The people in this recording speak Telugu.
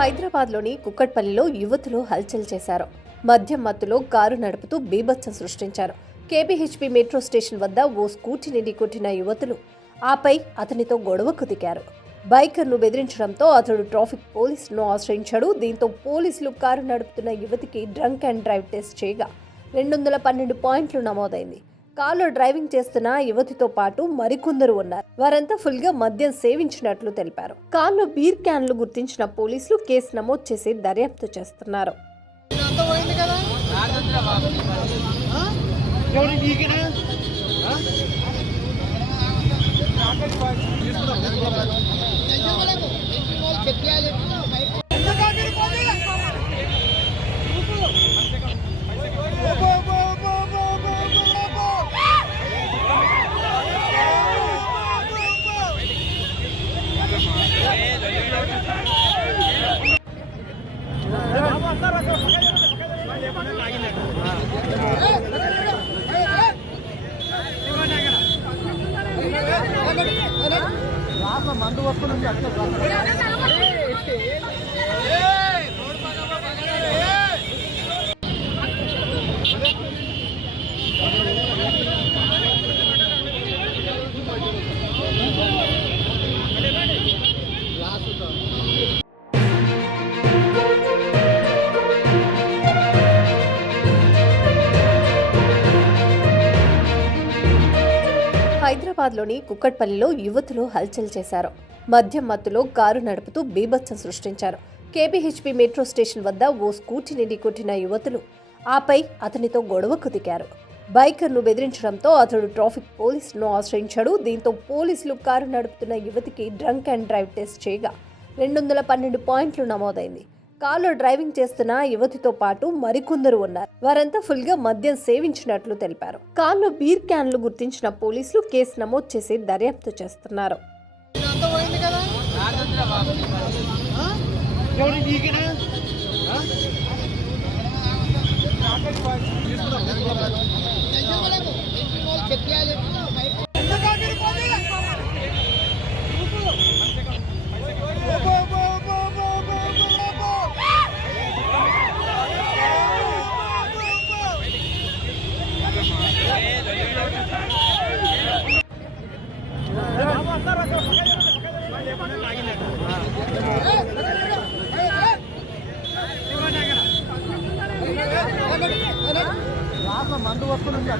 హైదరాబాద్లోని కుక్కట్పల్లిలో యువతులు హల్చల్ చేశారు. మద్యం మత్తులో కారు నడుపుతూ బీభత్సం సృష్టించారు. కేబీహెచ్పీ మెట్రో స్టేషన్ వద్ద ఓ స్కూటీని ఢీకొట్టిన యువతులు ఆపై అతనితో గొడవకు దిగారు. బైకర్ను బెదిరించడంతో అతడు ట్రాఫిక్ పోలీసులను ఆశ్రయించాడు. దీంతో పోలీసులు కారు నడుపుతున్న యువతికి డ్రంక్ అండ్ డ్రైవ్ టెస్ట్ చేయగా 212 పాయింట్లు నమోదైంది. కారులో డ్రైవింగ్ చేస్తున్న యువతితో పాటు మరికొందరు ఉన్నారు. వారంతా ఫుల్ గా మద్యం సేవించినట్లు తెలిపారు. కారులో బీర్ క్యాన్లు గుర్తించిన పోలీసులు కేసు నమోదు చేసి దర్యాప్తు చేస్తున్నారు. మందు వస్తుంది. హైదరాబాద్లోని కుక్కట్పల్లిలో యువతులు హల్చల్ చేశారు. మద్యం మత్తులో కారు నడుపుతూ బీభత్సం సృష్టించారు. కేబీహెచ్పీ మెట్రో స్టేషన్ వద్ద ఓ స్కూటీని ఢీకొట్టిన యువతులు ఆపై అతనితో గొడవకు దిగారు. బైకర్ను బెదిరించడంతో అతడు ట్రాఫిక్ పోలీసులను ఆశ్రయించాడు. దీంతో పోలీసులు కారు నడుపుతున్న యువతికి డ్రంక్ అండ్ డ్రైవ్ టెస్ట్ చేయగా 212 పాయింట్లు నమోదైంది. కారులో డ్రైవింగ్ చేస్తున్న యువతితో పాటు మరికొందరు ఉన్నారు. వారంతా ఫుల్ గా మద్యం సేవించినట్లు తెలిపారు. కారులో బీర్ క్యాన్లు గుర్తించిన పోలీసులు కేసు నమోదు చేసి దర్యాప్తు చేస్తున్నారు. మందు వస్తుంది.